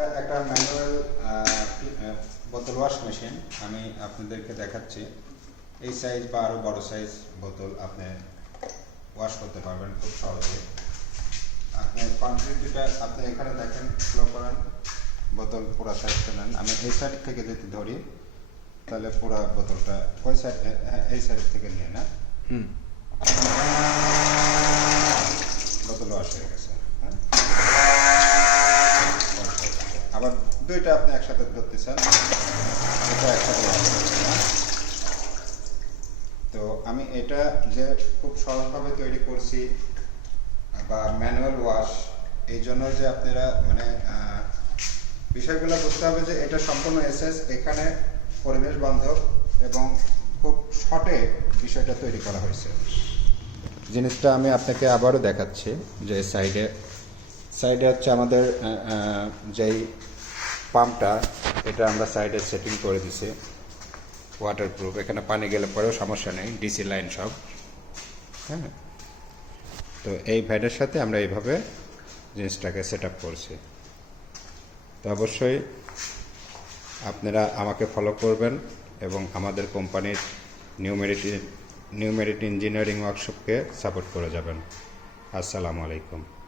এটা একটা ম্যানুয়াল বোতল ওয়াশ মেশিন আমি আপনাদেরকে দেখাচ্ছি। এই সাইজ বা আরও বড় সাইজ বোতল আপনি ওয়াশ করতে পারবেন খুব সহজে। আপনি কন্ট্রি দুটা, আপনি এখানে দেখেন ফ্লো করেন বোতল পুরো সাইজটা নেন। আমি এই সাইড থেকে যদি ধরি, তাহলে পুরো বোতলটা ওই সাইড এই সাইড থেকে নিয়ে না হুম বোতল ওয়াশ হয়ে গেছে হ্যাঁ Wash হয়ে গেছে। আবার দুইটা আপনি একসাথে ধরতে এটা একসাথে? তো আমি এটা যে খুব সহজভাবে তৈরি করছি বা ম্যানুয়াল ওয়াশ, এই জন্য যে আপনারা মানে বিষয়গুলো বুঝতে হবে যে এটা সম্পূর্ণ এসএস, এখানে পরিবেশ বান্ধব এবং খুব শর্টে বিষয়টা তৈরি করা হয়েছে জিনিসটা আমি আপনাকে আবারও দেখাচ্ছি যে সাইডে সাইডে হচ্ছে আমাদের যেই পাম্পটা এটা আমরা সাইডে সেটিং করে দিছি। ওয়াটারপ্রুফ এখানে পানি গেলে পরেও সমস্যা নেই ডিসি লাইন সব। হ্যাঁ। তো এই ভ্যানের সাথে আমরা এইভাবে জিনিসটাকে সেট আপ করছি। তো অবশ্যই আপনারা আমাকে ফলো করবেন এবং আমাদের কোম্পানির new merit new merit engineering ওয়ার্কশপকে support করে যাবেন। আসসালামু আলাইকুম।